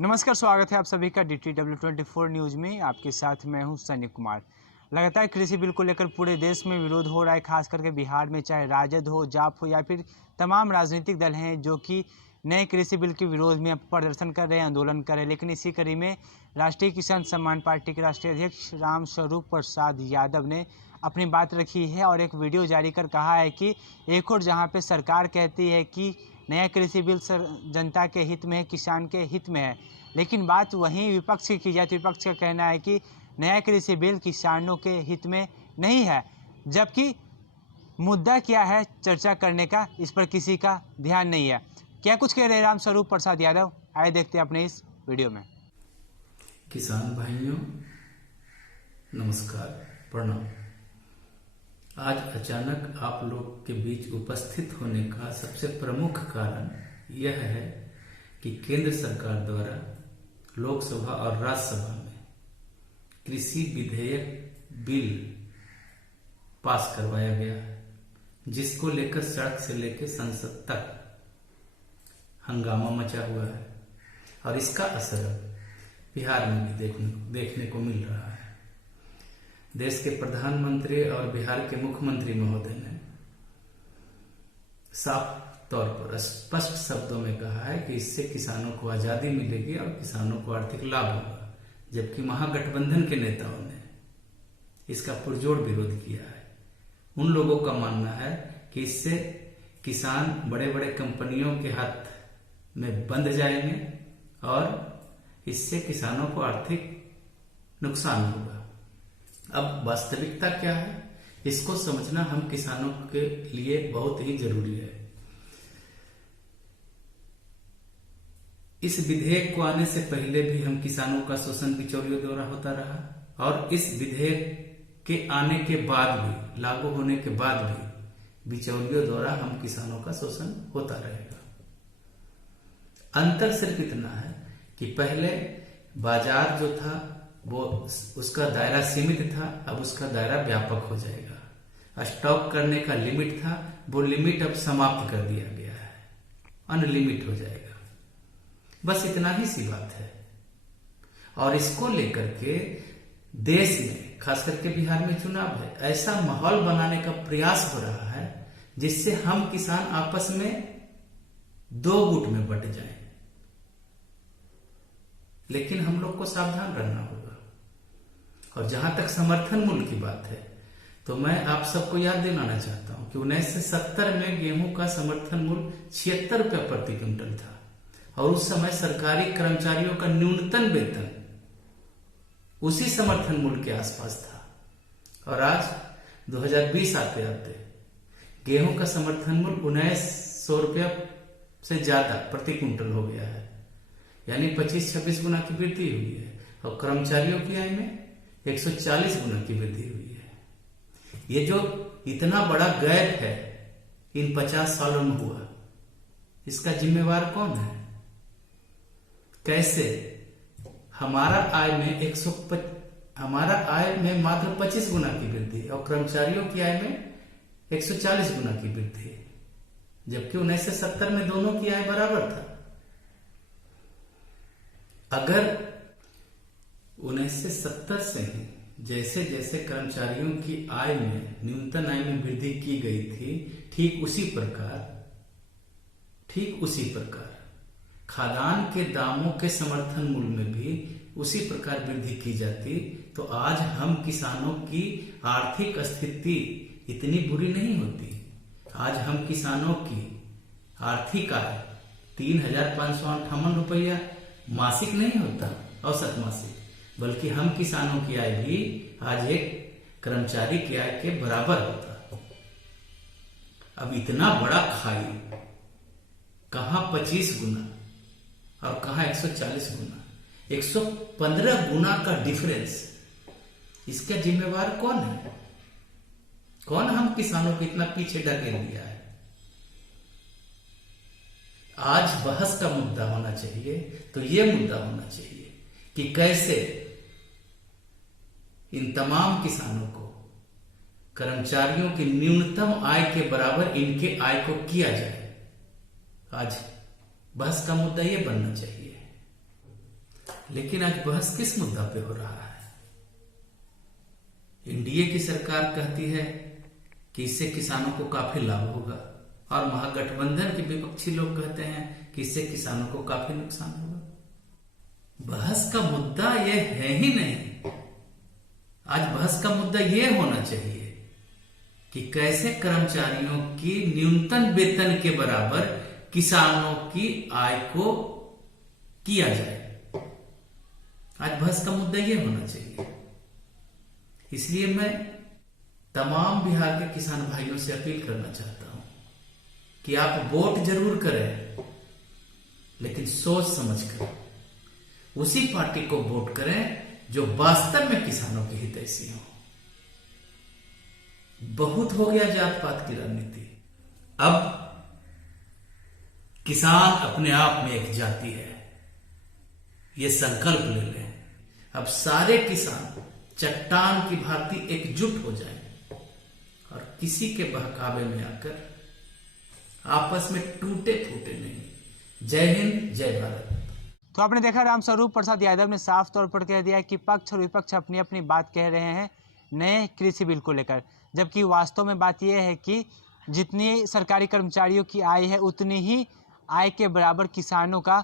नमस्कार, स्वागत है आप सभी का DTW24 न्यूज़ में। आपके साथ मैं हूं सनी कुमार। लगातार कृषि बिल को लेकर पूरे देश में विरोध हो रहा है, खास करके बिहार में, चाहे राजद हो, जाप हो या फिर तमाम राजनीतिक दल हैं जो कि नए कृषि बिल के विरोध में प्रदर्शन कर रहे हैं, आंदोलन कर रहे हैं। लेकिन इसी कड़ी में राष्ट्रीय किसान सम्मान पार्टी के राष्ट्रीय अध्यक्ष राम स्वरूप प्रसाद यादव ने अपनी बात रखी है और एक वीडियो जारी कर कहा है कि एक और जहाँ पे सरकार कहती है कि नया कृषि बिल जनता के हित में है, किसान के हित में है, लेकिन बात वहीं विपक्ष की जाए तो विपक्ष का कहना है कि नया कृषि बिल किसानों के हित में नहीं है। जबकि मुद्दा क्या है चर्चा करने का, इस पर किसी का ध्यान नहीं है। क्या कुछ कह रहे राम स्वरूप प्रसाद यादव, आए देखते हैं अपने इस वीडियो में। किसान भाइयों नमस्कार, प्रणाम। आज अचानक आप लोग के बीच उपस्थित होने का सबसे प्रमुख कारण यह है कि केंद्र सरकार द्वारा लोकसभा और राज्यसभा में कृषि विधेयक बिल पास करवाया गया है, जिसको लेकर सड़क से लेकर संसद तक हंगामा मचा हुआ है और इसका असर बिहार में भी देखने को मिल रहा है। देश के प्रधानमंत्री और बिहार के मुख्यमंत्री महोदय ने साफ तौर पर स्पष्ट शब्दों में कहा है कि इससे किसानों को आजादी मिलेगी और किसानों को आर्थिक लाभ होगा, जबकि महागठबंधन के नेताओं ने इसका पुरजोर विरोध किया है। उन लोगों का मानना है कि इससे किसान बड़े बड़े कंपनियों के हाथ में बंध जाएंगे और इससे किसानों को आर्थिक नुकसान होगा। अब वास्तविकता क्या है, इसको समझना हम किसानों के लिए बहुत ही जरूरी है। इस विधेयक को आने से पहले भी हम किसानों का शोषण बिचौलियों द्वारा होता रहा और इस विधेयक के आने के बाद भी, लागू होने के बाद भी बिचौलियों द्वारा हम किसानों का शोषण होता रहेगा। अंतर सिर्फ इतना है कि पहले बाजार जो था वो उसका दायरा सीमित था, अब उसका दायरा व्यापक हो जाएगा। स्टॉक करने का लिमिट था, वो लिमिट अब समाप्त कर दिया गया है, अनलिमिट हो जाएगा। बस इतना ही सी बात है। और इसको लेकर के देश में, खास करके बिहार में चुनाव है, ऐसा माहौल बनाने का प्रयास हो रहा है जिससे हम किसान आपस में दो गुट में बंट जाएं। लेकिन हम लोग को सावधान रहना होगा। और जहां तक समर्थन मूल्य की बात है, तो मैं आप सबको याद दिलाना चाहता हूं कि 1970 में गेहूं का समर्थन मूल्य 76 रुपया प्रति क्विंटल था और उस समय सरकारी कर्मचारियों का न्यूनतम वेतन उसी समर्थन मूल्य के आसपास था। और आज 2020 आते आते गेहूं का समर्थन मूल्य 1900 रुपया से ज्यादा प्रति क्विंटल हो गया है, यानी 25-26 गुना की वृद्धि हुई है। और कर्मचारियों की आय में 140 गुना की वृद्धि हुई है। ये जो इतना बड़ा गैप है इन 50 सालों में हुआ, इसका जिम्मेवार कौन है? कैसे हमारा आय में मात्र 25 गुना की वृद्धि और कर्मचारियों की आय में 140 गुना की वृद्धि, जबकि 1970 में दोनों की आय बराबर था। अगर 1970 से ही जैसे जैसे कर्मचारियों की आय में, न्यूनतम आय में वृद्धि की गई थी, ठीक उसी प्रकार खाद्यान्न के दामों के समर्थन मूल्य में भी उसी प्रकार वृद्धि की जाती, तो आज हम किसानों की आर्थिक स्थिति इतनी बुरी नहीं होती। आज हम किसानों की आर्थिक आय 3,558 रुपया मासिक नहीं होता, औसत मासिक, बल्कि हम किसानों की आय भी आज एक कर्मचारी की आय के बराबर होता। अब इतना बड़ा खाई, कहां 25 गुना और कहां 140 गुना, 115 गुना का डिफरेंस, इसका जिम्मेवार कौन है? कौन हम किसानों को इतना पीछे ढकेल दिया है? आज बहस का मुद्दा होना चाहिए, तो ये मुद्दा होना चाहिए कि कैसे इन तमाम किसानों को कर्मचारियों की न्यूनतम आय के बराबर इनके आय को किया जाए। आज बहस का मुद्दा ये बनना चाहिए। लेकिन आज बहस किस मुद्दा पे हो रहा है? एनडीए की सरकार कहती है कि इससे किसानों को काफी लाभ होगा, और महागठबंधन के विपक्षी लोग कहते हैं कि इससे किसानों को काफी नुकसान होगा। बहस का मुद्दा यह है ही नहीं। आज बहस का मुद्दा यह होना चाहिए कि कैसे कर्मचारियों की न्यूनतम वेतन के बराबर किसानों की आय को किया जाए। आज बहस का मुद्दा यह होना चाहिए। इसलिए मैं तमाम बिहार के किसान भाइयों से अपील करना चाहता हूं कि आप वोट जरूर करें, लेकिन सोच समझ कर उसी पार्टी को वोट करें जो वास्तव में किसानों के हितैषी हो। बहुत हो गया जात पात की राजनीति। अब किसान अपने आप में एक जाति है, ये संकल्प ले लें। अब सारे किसान चट्टान की भांति एकजुट हो जाएं और किसी के बहकावे में आकर आपस में टूटे फूटे नहीं। जय हिंद, जय भारत। तो आपने देखा रामस्वरूप प्रसाद यादव ने साफ तौर पर कह दिया कि पक्ष और विपक्ष अपनी अपनी बात कह रहे हैं नए कृषि बिल को लेकर, जबकि वास्तव में बात यह है कि जितनी सरकारी कर्मचारियों की आय है उतनी ही आय के बराबर किसानों का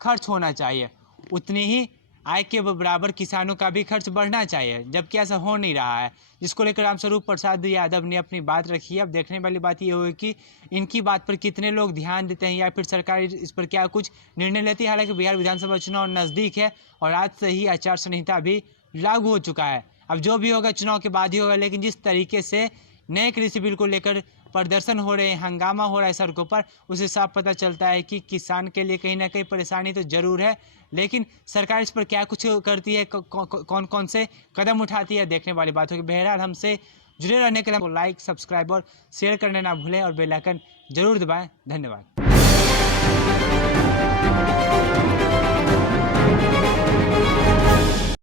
खर्च होना चाहिए, उतनी ही आय के बराबर किसानों का भी खर्च बढ़ना चाहिए, जबकि ऐसा हो नहीं रहा है, जिसको लेकर रामस्वरूप प्रसाद यादव ने अपनी बात रखी है। अब देखने वाली बात ये होगी कि इनकी बात पर कितने लोग ध्यान देते हैं या फिर सरकार इस पर क्या कुछ निर्णय लेती है। हालांकि बिहार विधानसभा चुनाव नज़दीक है और आज से ही आचार संहिता भी लागू हो चुका है। अब जो भी होगा चुनाव के बाद ही होगा, लेकिन जिस तरीके से नए कृषि बिल को लेकर प्रदर्शन हो रहे हैं, हंगामा हो रहा है सड़कों पर, उससे साफ पता चलता है कि किसान के लिए कहीं ना कहीं परेशानी तो जरूर है, लेकिन सरकार इस पर क्या कुछ करती है, कौन कौन से कदम उठाती है, देखने वाली बात होगी। बहरहाल हमसे जुड़े रहने के लिए लाइक, सब्सक्राइब और शेयर करना ना भूलें और बेल आइकन जरूर दबाएं। धन्यवाद।